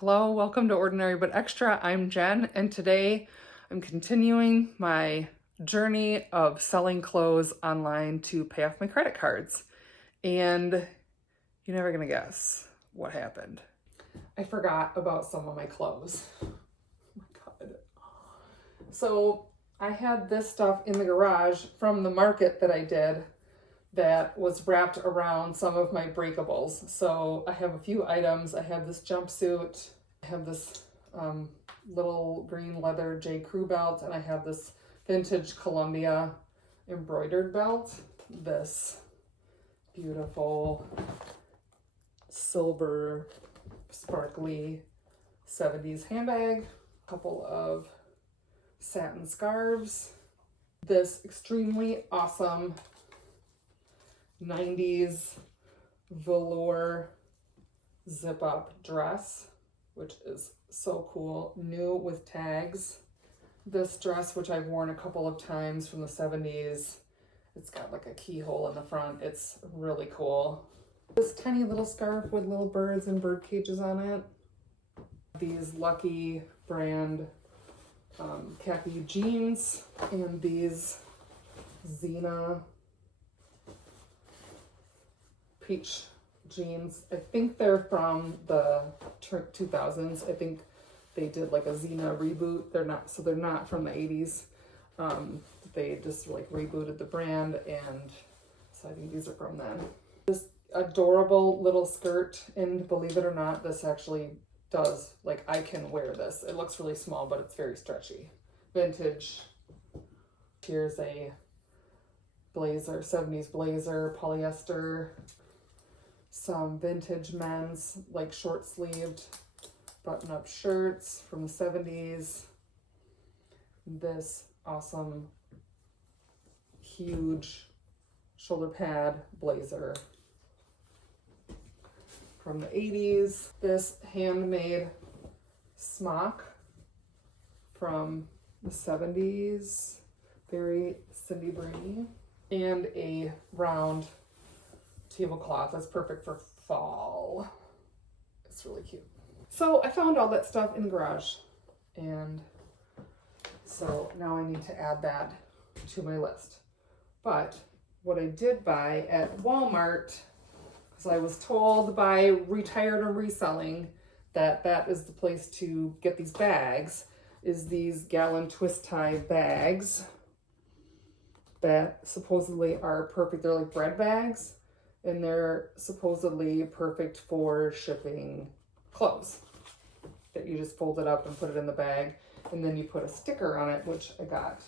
Hello, welcome to Ordinary But Extra. I'm Jen, and today I'm continuing my journey of selling clothes online to pay off my credit cards. And you're never gonna guess what happened. I forgot about some of my clothes. Oh my God. So I had this stuff in the garage from the market that I did that was wrapped around some of my breakables. So I have a few items. I have this jumpsuit, I have this little green leather J. Crew belt, and I have this vintage Columbia embroidered belt, this beautiful silver sparkly 70s handbag, a couple of satin scarves, this extremely awesome 90s velour zip up dress, which is so cool, new with tags. This dress, which I've worn a couple of times from the 70s, it's got like a keyhole in the front. It's really cool. This tiny little scarf with little birds and bird cages on it. These Lucky brand khaki jeans, and these Xena peach jeans. I think they're from the 2000s. I think they did like a Xena reboot. They're not from the 80s. They just like rebooted the brand, and so I think these are from then. This adorable little skirt, and believe it or not, this actually does, like, I can wear this. It looks really small, but it's very stretchy. Vintage. Here's a blazer, 70s blazer, polyester. Some vintage men's, like short-sleeved button-up shirts from the 70s. This awesome, huge shoulder pad blazer from the 80s. This handmade smock from the 70s, very Cindy Brady, and a round tablecloth that's perfect for fall. It's really cute. So I found all that stuff in the garage, and so now I need to add that to my list. But what I did buy at Walmart, because I was told by Retired or Reselling that that is the place to get these bags, is these gallon twist tie bags that supposedly are perfect. They're like bread bags, and they're supposedly perfect for shipping clothes. That you just fold it up and put it in the bag, and then you put a sticker on it, which I got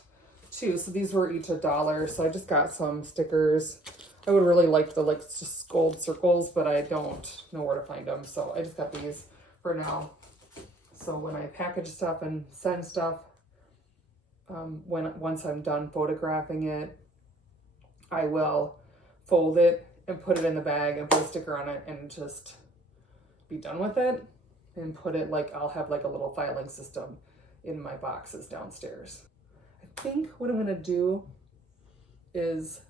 too. So these were each $1. So I just got some stickers. I would really like the just gold circles, but I don't know where to find them. So I just got these for now. So when I package stuff and send stuff, once I'm done photographing it, I will fold it and put it in the bag and put a sticker on it and just be done with it, and put it, like, I'll have like a little filing system in my boxes downstairs. I think what I'm gonna do is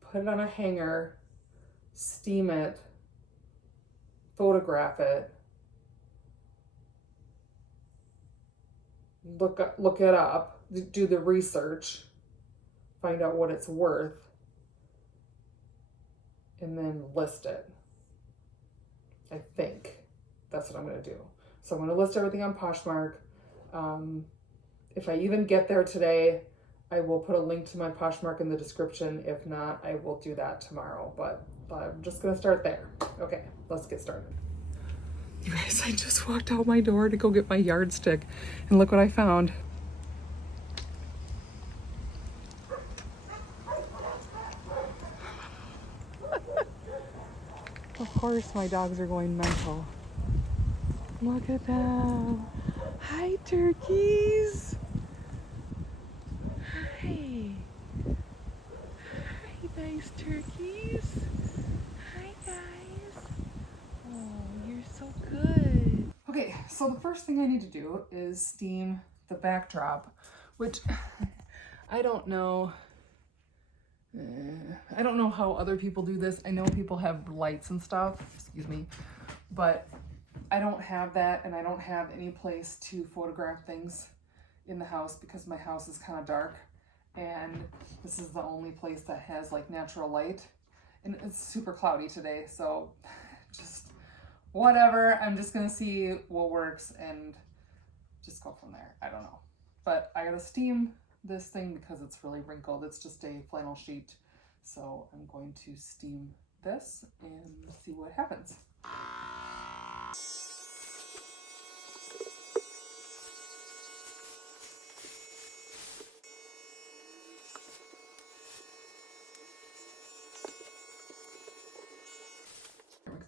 put it on a hanger, steam it, photograph it, look it up, do the research, find out what it's worth, and then list it. I think that's what I'm going to do. So I'm going to list everything on Poshmark. If I even get there today, I will put a link to my Poshmark in the description. If not, I will do that tomorrow, but I'm just going to start there. Okay, let's get started. You guys, I just walked out my door to go get my yardstick, and look what I found. Of course, my dogs are going mental. Look at them. Hi, turkeys. Hi. Hi, nice turkeys. Hi, guys. Oh, you're so good. Okay, so the first thing I need to do is steam the backdrop, which I don't know. I don't know how other people do this. I know people have lights and stuff, excuse me, but I don't have that, and I don't have any place to photograph things in the house because my house is kind of dark, and this is the only place that has like natural light, and it's super cloudy today, so just whatever. I'm just gonna see what works and just go from there. I don't know, but I gotta steam this thing because it's really wrinkled. It's just a flannel sheet, so I'm going to steam this and see what happens. Here we go.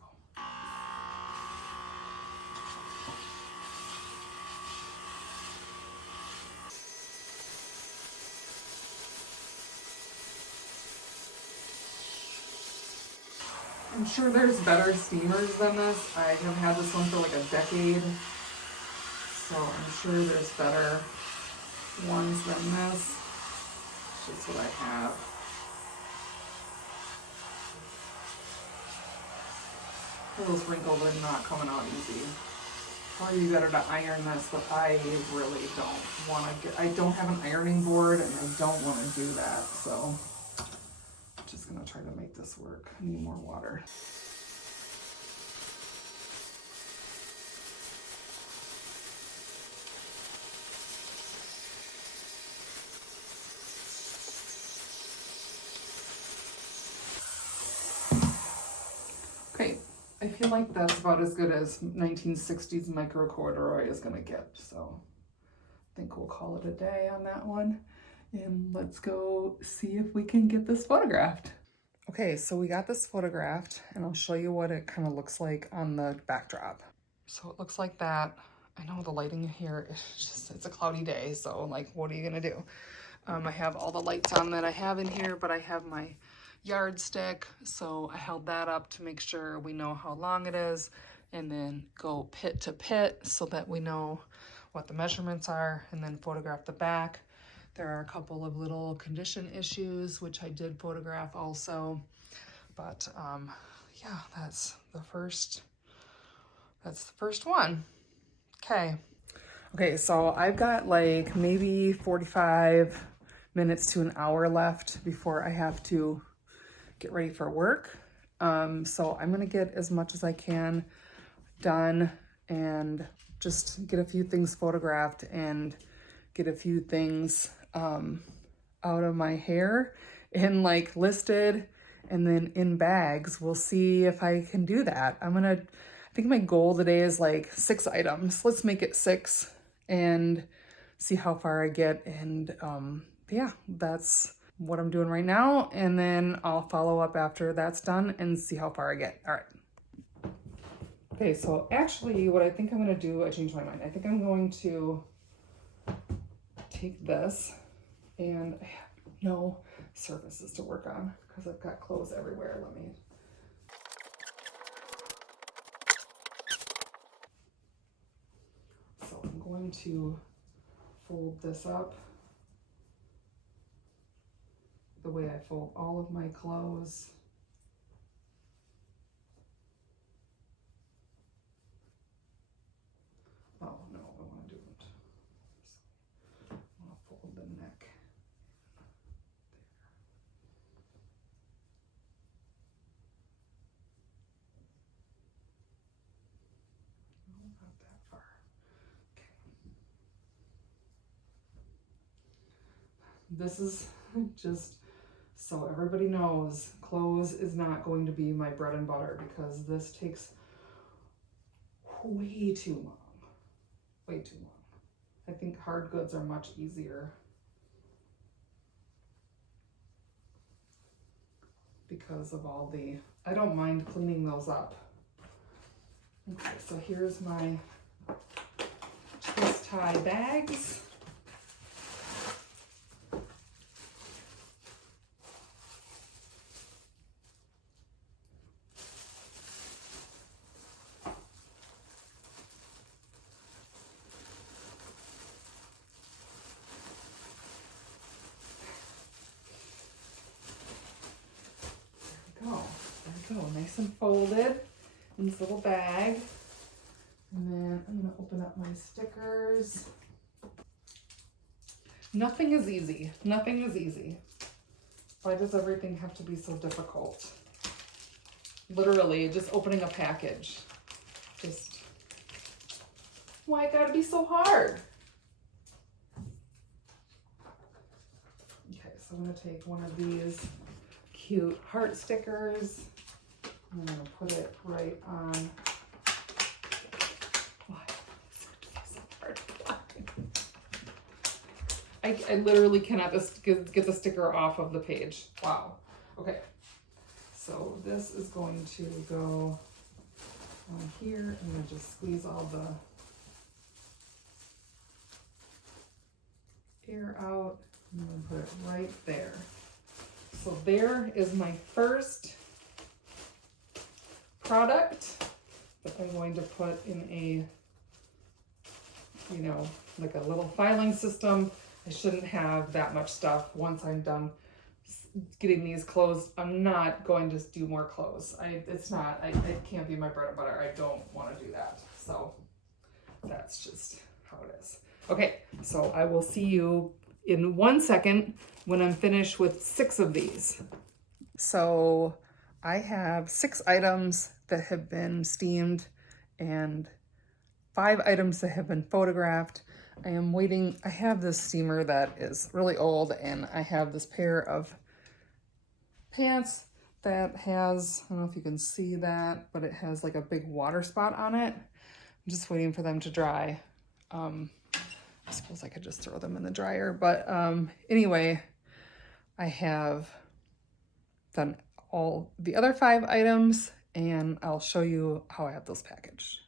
I'm sure there's better steamers than this. I have had this one for like a decade, so I'm sure there's better ones than this. It's just what I have. Those wrinkles are not coming out easy. Probably better to iron this, but I really don't want to I don't have an ironing board, and I don't want to do that, so I'm just gonna try to make this work. I need more water. Okay, I feel like that's about as good as 1960s micro corduroy is gonna get, so I think we'll call it a day on that one. And let's go see if we can get this photographed. Okay, so we got this photographed, and I'll show you what it kind of looks like on the backdrop. So it looks like that. I know the lighting here, it's a cloudy day, so like, what are you gonna do? I have all the lights on that I have in here, but I have my yardstick, so I held that up to make sure we know how long it is, and then go pit to pit so that we know what the measurements are, and then photograph the back. There are a couple of little condition issues, which I did photograph also, but yeah, that's the first one. Okay, so I've got like maybe 45 minutes to an hour left before I have to get ready for work. So I'm gonna get as much as I can done and just get a few things photographed and get a few things out of my hair and like listed and then in bags. We'll see if I can do that. I think my goal today is like 6 items. Let's make it 6 and see how far I get. And yeah, that's what I'm doing right now, and then I'll follow up after that's done and see how far I get. All right. Okay, so actually what I think I'm gonna do, I changed my mind. I think I'm going to take this, and I have no surfaces to work on because I've got clothes everywhere. So I'm going to fold this up the way I fold all of my clothes. Oh no, I want to do it. I want to fold the neck. No, not that far. Okay. This is just so everybody knows, clothes is not going to be my bread and butter because this takes way too long. Way too long. I think hard goods are much easier because of all the, I don't mind cleaning those up. Okay, so here's my twist tie bags. There we go, nice and folded in this little bag. got my stickers. Nothing is easy. Nothing is easy. Why does everything have to be so difficult? Literally, just opening a package. Just, why it gotta be so hard? Okay, so I'm gonna take one of these cute heart stickers. I'm gonna put it right on. Why? So hard. I literally cannot get the sticker off of the page. Wow. Okay. So this is going to go on here. I'm going to just squeeze all the air out. I'm going to put it right there. So there is my first product that I'm going to put in a, you know, like a little filing system. I shouldn't have that much stuff. Once I'm done getting these closed, I'm not going to do more clothes. It can't be my bread and butter. I don't want to do that. So that's just how it is. Okay, so I will see you in 1 second when I'm finished with 6 of these. So I have 6 items that have been steamed and 5 items that have been photographed. I am waiting. I have this steamer that is really old, and I have this pair of pants that has, I don't know if you can see that, but it has like a big water spot on it. I'm just waiting for them to dry. I suppose I could just throw them in the dryer, but anyway, I have done all the other 5 items, and I'll show you how I have those packaged.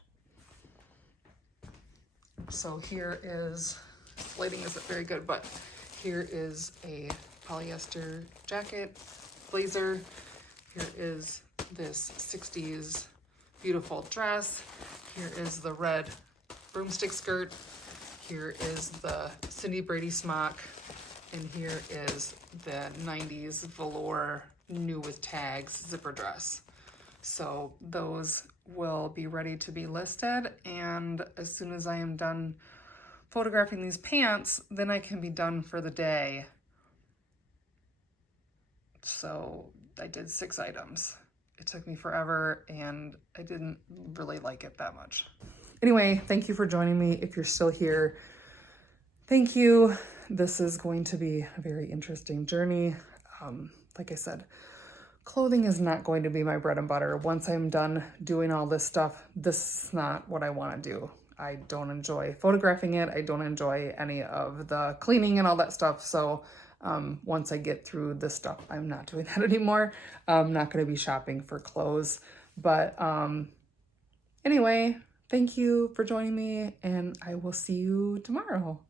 So here is, lighting isn't very good, but here is a polyester jacket, blazer. Here is this 60s beautiful dress. Here is the red broomstick skirt. Here is the Cindy Brady smock. And here is the 90s velour new with tags zipper dress. So those will be ready to be listed, and as soon as I am done photographing these pants, then I can be done for the day. So I did 6 items. It took me forever, and I didn't really like it that much. Anyway, thank you for joining me. If you're still here, thank you. This is going to be a very interesting journey. Like I said, clothing is not going to be my bread and butter. Once I'm done doing all this stuff, this is not what I want to do. I don't enjoy photographing it. I don't enjoy any of the cleaning and all that stuff. So once I get through this stuff, I'm not doing that anymore. I'm not going to be shopping for clothes. But anyway, thank you for joining me, and I will see you tomorrow.